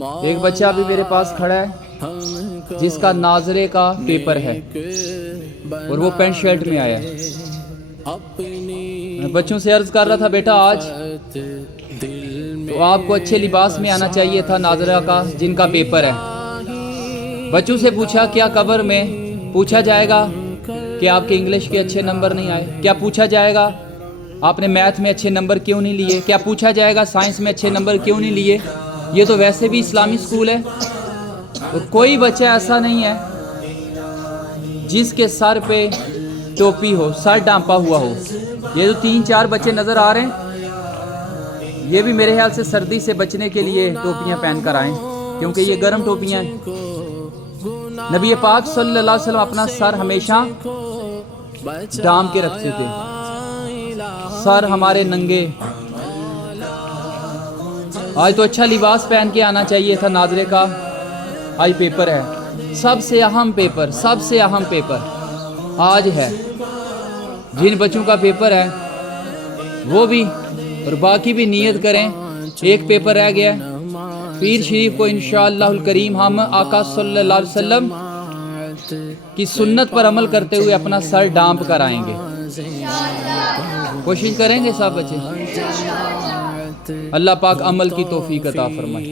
ایک بچہ بھی میرے پاس کھڑا ہے جس کا ناظرے کا پیپر ہے اور وہ پینٹ شرٹ میں آیا ہے. میں بچوں سے عرض کر رہا تھا بیٹا آج تو آپ کو اچھے لباس میں آنا چاہیے تھا ناظرہ کا جن کا پیپر ہے. بچوں سے پوچھا کیا قبر میں پوچھا جائے گا کہ آپ کے انگلش کے اچھے نمبر نہیں آئے؟ کیا پوچھا جائے گا آپ نے میتھ میں اچھے نمبر کیوں نہیں لیے؟ کیا پوچھا جائے گا سائنس میں اچھے نمبر کیوں نہیں لیے؟ یہ تو ویسے بھی اسلامی اسکول ہے. اور کوئی بچہ ایسا نہیں ہے جس کے سر پہ ٹوپی ہو، سر ڈانپا ہوا ہو. یہ جو 3-4 بچے نظر آ رہے ہیں یہ بھی میرے خیال سے سردی سے بچنے کے لیے ٹوپیاں پہن کر آئیں کیونکہ یہ گرم ٹوپیاں ہیں. نبی پاک صلی اللہ علیہ وسلم اپنا سر ہمیشہ ڈھانپ کے رکھتے تھے. سر ہمارے ننگے. آج تو اچھا لباس پہن کے آنا چاہیے تھا ناظرے کا. آج پیپر ہے، سب سے اہم پیپر آج ہے. جن بچوں کا پیپر ہے وہ بھی اور باقی بھی نیت کریں. ایک پیپر رہ گیا ہے، پیر شریف کو انشاءاللہ الکریم ہم آقا صلی اللہ علیہ وسلم کی سنت پر عمل کرتے ہوئے اپنا سر ڈانپ کر آئیں گے. کوشش کریں گے سب بچے. اللہ پاک عمل کی توفیق عطا فرمائے.